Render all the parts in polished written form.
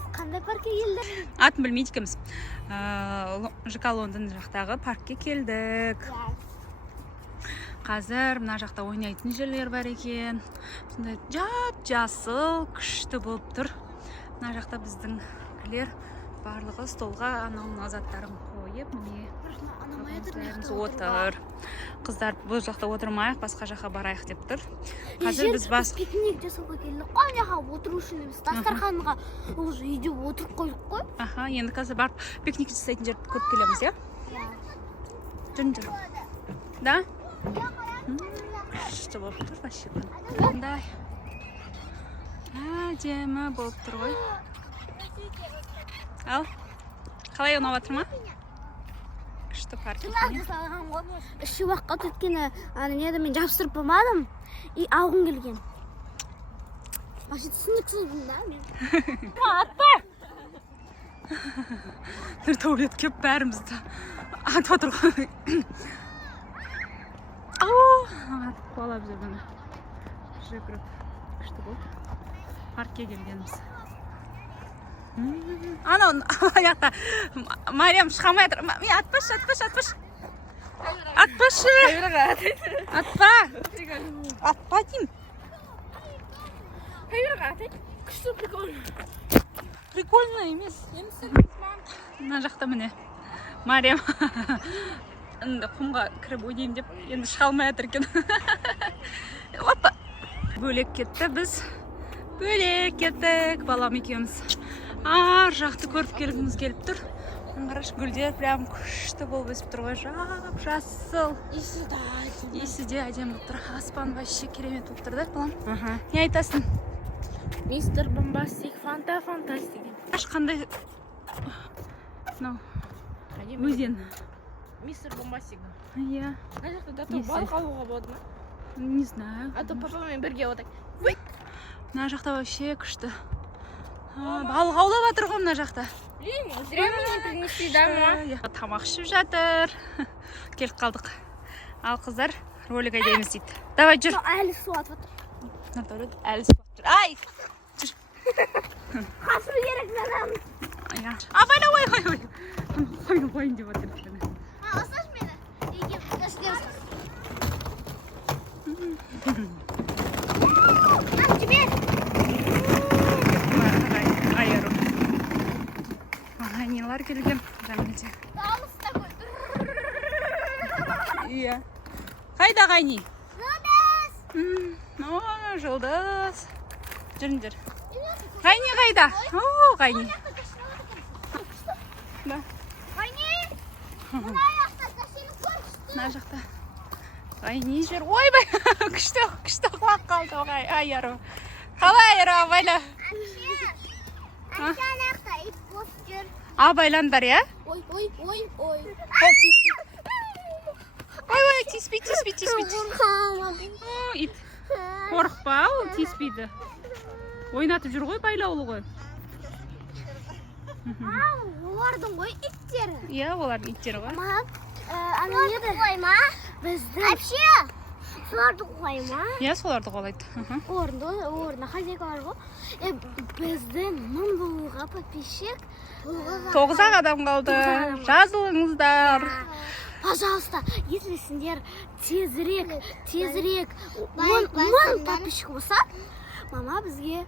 Біз қандай паркке келдік? Атын білмейді екенбіз. ЖК Лондон жақтағы паркке келдік. Қазір мына жақта ойнайтын жерлер бар екен. Сондай жасыл, күшті болып тұр. Мына жақта біздің барлығы столға анау заттарын қойып, міне отыр. Қыздар бұл жақта отырмайық, басқа жаққа барайық деп тұр. Қазір біз пикник жасауға келдік қой, ана жаққа отыру үшін емес. Дастарханға уже үйде отырып қойдық қой. Аха, енді қазір барып пикник жасайтын жерді көріп келеміз, иә? Жүр. Да? Күшті болып тұр, вообще. Қандай әдемі болып тұр ғой. Ал, қалай ұнап жатыр ма? Күшті парк екен. Үші уақыт өткені мен жабыстырып болмадым. И алғым келген. Вообще түсініксіз бұнда мен. Атпа! Бір туалет кеп бәрімізді атып отыр ғой. Атып қалап жүрген. Жүгіріп күшті болды. Паркке келгеніміз. Анау аяқта Мариям шыға алмай жатыр. Мен атпашы. Атпашы. Атпа деймін. Күшті прикольно. Прикольно емес. Мына жақта міне Мариям құмға кіріп ойнайын деп енді шыға алмай жатыр екен. Бөлек кетті біз. Бөлек кеттік балам екеуміз. Ар жақты көріп келгіміз келіп тұр. Қараш гүлдер прям күшті болып өсіп тұр ғой. Жасыл. Иісі де әдемі болып тұр. Аспан вообще керемет болып тұр да, балам? Не айтасың? Мистер Бомбастик, фантастик. Аш қандай өзен? Мистер Бомбастик. Иә. Мына жақта балық алуға болады ма? Не знаю. А то папамен бірге отак. Мына жақта вообще күшті. Балық аулап жатыр ғой мына жақта. Тамақ ішіп жатыр. Келіп қалдық. Ал қыздар ролик айдаймыз дейді. Давай жүр. Әлі су атып отыр. Әлі су атып жүр. Ай! Жүр. Қасыру керек маған. Абайла ой. Қойын деп отыр. Осаш мені. Ағайнилар келген жаңылде. Иә. Қайда ағайни? Жұлдыз. Жүріңдер. Ғайни қайда? Ғайни. Мына жақта. Ғайни жер. Ойбай, күшті құлақ қалды оғай. Айару. Қалай айару абайла? Абайландар, я? Ой. Ой, тиспейді. Ит. Қорықпа, ол тиспейді. Ойнатып жүр ғой, байлаулы ғой. Олардың ғой иттері. Иә, олардың иттері ғой. Соларды қойма. Біздің. Әпше, соларды қойма. Иә, соларды қолайды. Орында хозяйка бар ғой. Біздің 1000 болуға подписчик. 9 адам қалды. Жазылыңыздар. Пожалуйста, если сендер тезірек 1000 подписчик болса, мама бізге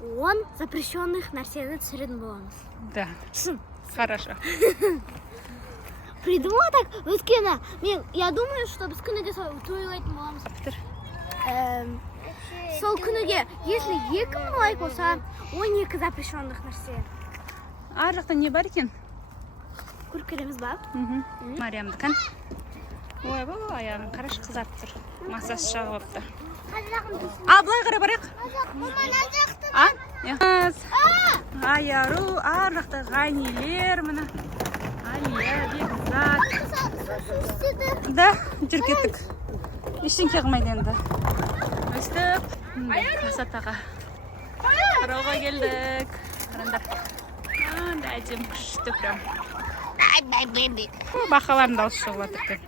10 запрещенных нәрсені түсіретін боламыз. Да. Хорошо. Придумала так, өткені, я думаю, что біз күніге тойлайтын боламыз. Сол күніге, если 2000 лайк болса, 12 запрещенных нәрсе. Ар жақта не бар екен? Көріп келеміз ба? Мариямдікін. Ой, аяғын қараш қызарып тұр. Масасы шағы бапты. Былай қарай барайық. Айару, ар жақта ғайнилер, мына. Алия, бекзат. Да, жүр кеттік. Ештеңке қылмайды енді. Өстіп, красотаға. Қарауға келдік. Қарандар. Әдем күшті прям. Бақаларын дауысы шығып жатыр екен.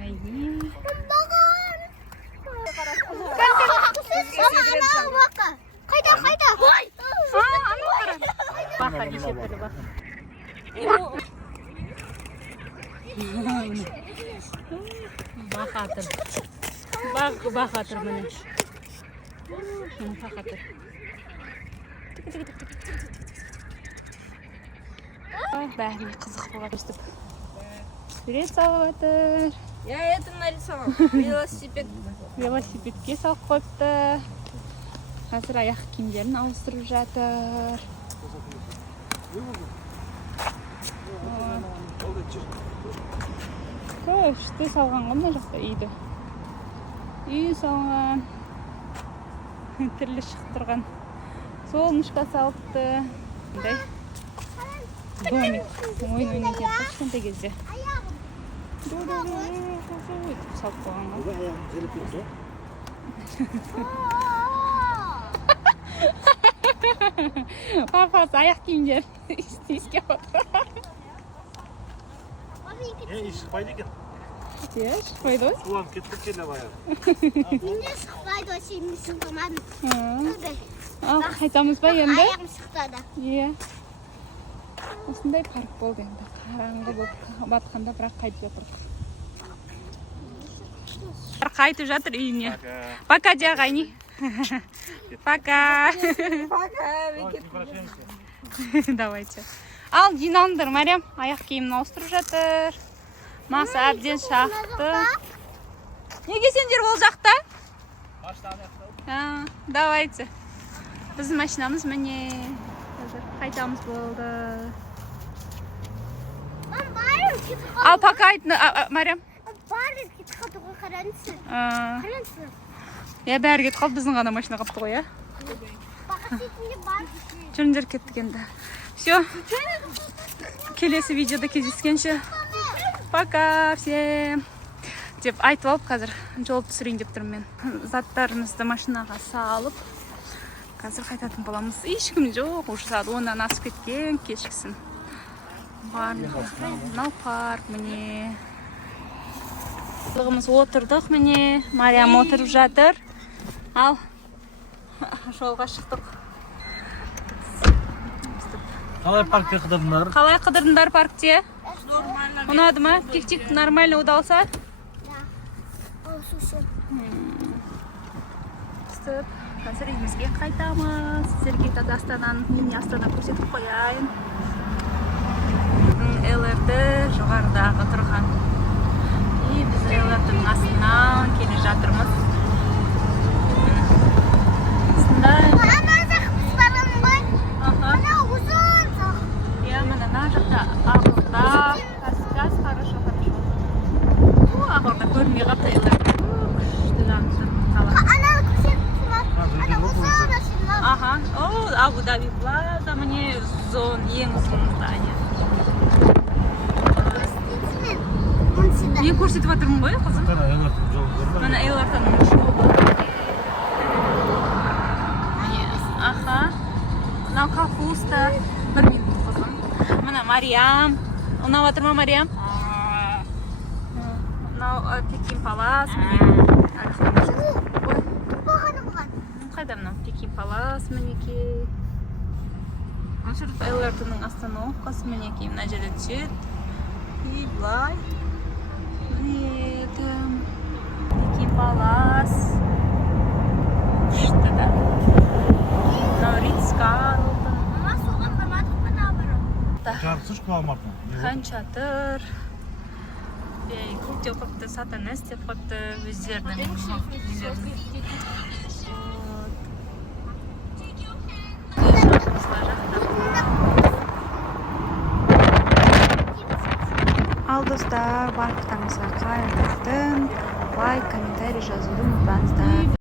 Айни. Қайда? Ой! Анау қара. бақа неше түрі бар. Бақа тұр. Бақа тұр міне. Бақа тұр. Бәріне қызық болған өстіп. Сурет салып жатыр. Я это нарисовал. Велосипед. Велосипедке салып қойыпты. Қазір аяқ киімдерін ауыстырып жатыр. Үшті салған ғой мына жақта үйді. Үй салған. Түрлі шығып тұрған. Солнышко салыпты. Бұндай домик. Ойын ойнайтын кішкентай кезде. Салып қойған ғой. Папасы аяқ киімдер иіскеп отыр. Шықпайды екен. Шықпайды ғой? Суан кетті келе баяғы. Менде шықпайды осы мен шықпадым. Ал қайтамыз ба енді? Аяғым шықтады. Иә. Осындай парк болды енді. Қараңғы болып батқанда бірақ қайтып жатырық. Қайтып жатыр үйіне. Пока де ағайни. Пока. Давайте. Ал жиналыңдар, Мариам. Аяқ киімін ауыстырып жатыр. Маса әбден шақты. Неге сендер ол жақта? Давайте. Біздің машинамыз міне. Қайтамыз болды. Ал пока айтын, Мариам. Бәрі кетіп қалды ғой, қараңызшы. Бәрі кетіп қалды, біздің ғана машина қапты ғой, Бақа сетінде бар. Жүріндер кеттік енді. Все. Келесі видеода кездескенше. Пока всем. Деп айтып алып, қазір жол түсірейін деп тұрмын мен. Заттарымызды машинаға салып, қазір қайтатын боламыз. Ешкім жоқ, уже сағат 10-дан асып кеткен, кешкісін. Мынау парк міне. Барлығымыз отырдық міне. Мариам отырып жатыр. Ал жолға шықтық. Қалай паркте қыдырдыңдар? Қалай қыдырдыңдар паркте? Ұнады ма? Тек нормально удался? Қазір үйімізге қайтамыз. Сіздерге Астананың мини Астана көрсетіп қояйын. ЛРТ жоғарыдағы тұрған. Біз ЛРТ-ның астынан келе жатырмыз. Осындай. Ана жақпыз барам ғой. Ана ұзын сақ. Мына жақта ағылда. Газ хорошо. Ағылда көрмей қапты ЛРТ. Күшті жанды. Ана көрсетіп бар. Ана ұзын машина. Абу-Даби Плаза, міне зон, ең ұзын здание. Мен көрсетіп жатырмын ғой, қызым? Мына ЛРТ-ның жолы. Мынау капуста. 1 минут, қызым. Мына Мариам. Ұнап жатыр ма, Мариам? Мынау Пекин Палас. Қайда мынау Пекин Палас мінекей. ЛРТ-ның остановкасы мінекей. Мына жерде түседі. И былай. Пекин Палас. Күшті да. Мынау Ритц-Карлтон. Мама соған бармадық па наоборот? Жарсыз құламардың. Хан Чатыр. Көктем қойыпты, Сатанес деп қойыпты өздерінің. Ал достар, парктарымызға қайтып лайк, комментарий жазуды ұмытпаңыздар.